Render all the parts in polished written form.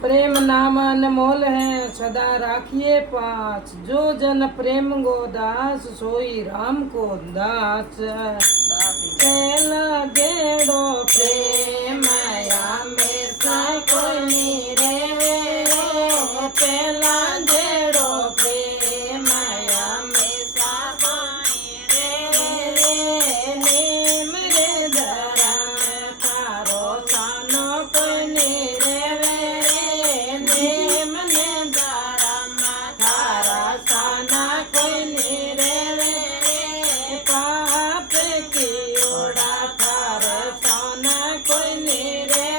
प्रेम नाम अनमोल है सदा राखिए पास। जो जन प्रेम गो दास सोई राम को दास। पहला गेड़ो प्रेम हमेशा कोई रे। पहला गेड़ो प्रेम हमेशा कोई रे। नेम रे धर्म तारो सानो कोई रे। नेम ने धर्म तारा साना कोई रे। पाप की ओड़ा थार सोना कोई रे।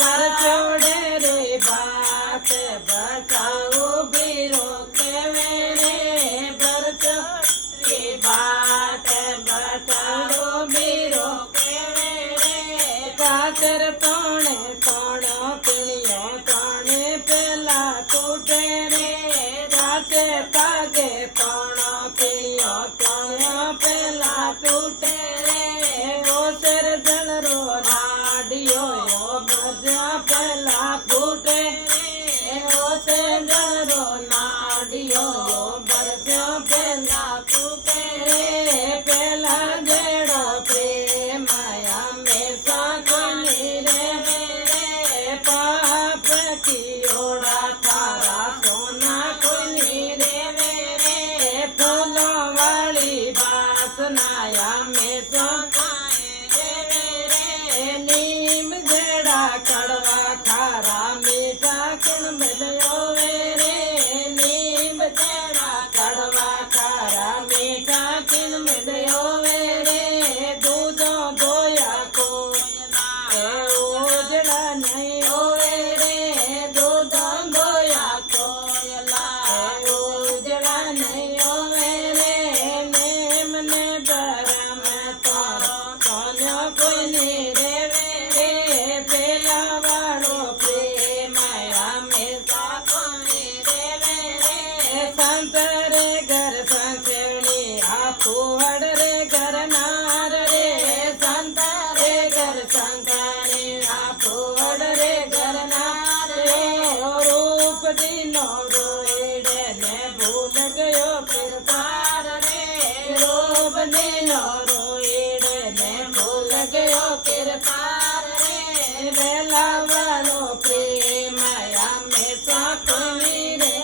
भर छोड़े रे बात बताओ बीरो के रे। भर छोड़े बात बताओ बीरो के रे। कातर पौने पौड़ो पिलियो पौने पेला टूटे रे। राते तागे पौड़ो पिलियो पौड़ो पेला टूटे रे। वो सिर जल रो नाडियो यो बजा पेला फूटे रे। वो सिर जल रो नाडियो यो बजा पेला फूटे रे। पेला जेड़ो प्रेम हमेशा कोई रे। पाप की ओड़ा थारा सोना कोई रे। फूलों वाली वासना हमेशा रे। नीम जेड़ा कड़वा खारा मीठा कुण मिलो रे। नीम जेड़ा कड़वा खारा मीठा किन मिलो रे। दूधो दोया को ओजड़ा नहीं होवे रे। दूधो दोया कोयला ओजड़ा नहीं होवे रे। नेम ने बरम तारो सोन्यो कोई नहीं रे। पेला वालो प्रेम हमेशा कोई रे। संतरे घर संतनी आपू हड़ रे घर नार रे। संतरे घर संतनी आपू हड़ रे घर नार रे। रूप दिनो रोएड़े ने भूल गयो फिर पार रे। रूप दिनो रोएड़े ने भूल गयो फिर पार रे। बेला वालो प्रेम हमेशा कोई रे।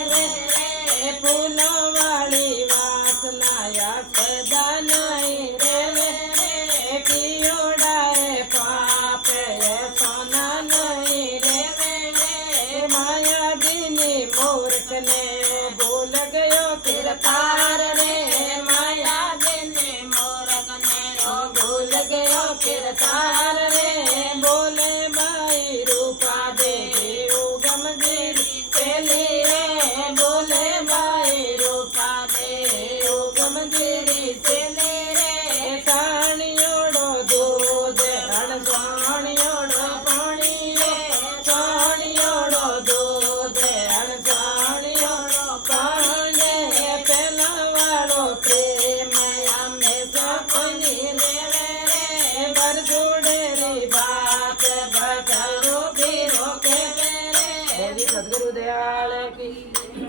फूलों वाली वासना या सदा नहीं रे। कियोड़ाए पाप ये सोना नहीं रे। माया दिनी मूर्ख ने भूल गयो फिर तार रे। माया दिनी मूर्ख ने भूल गयो फिर तार रे। बोले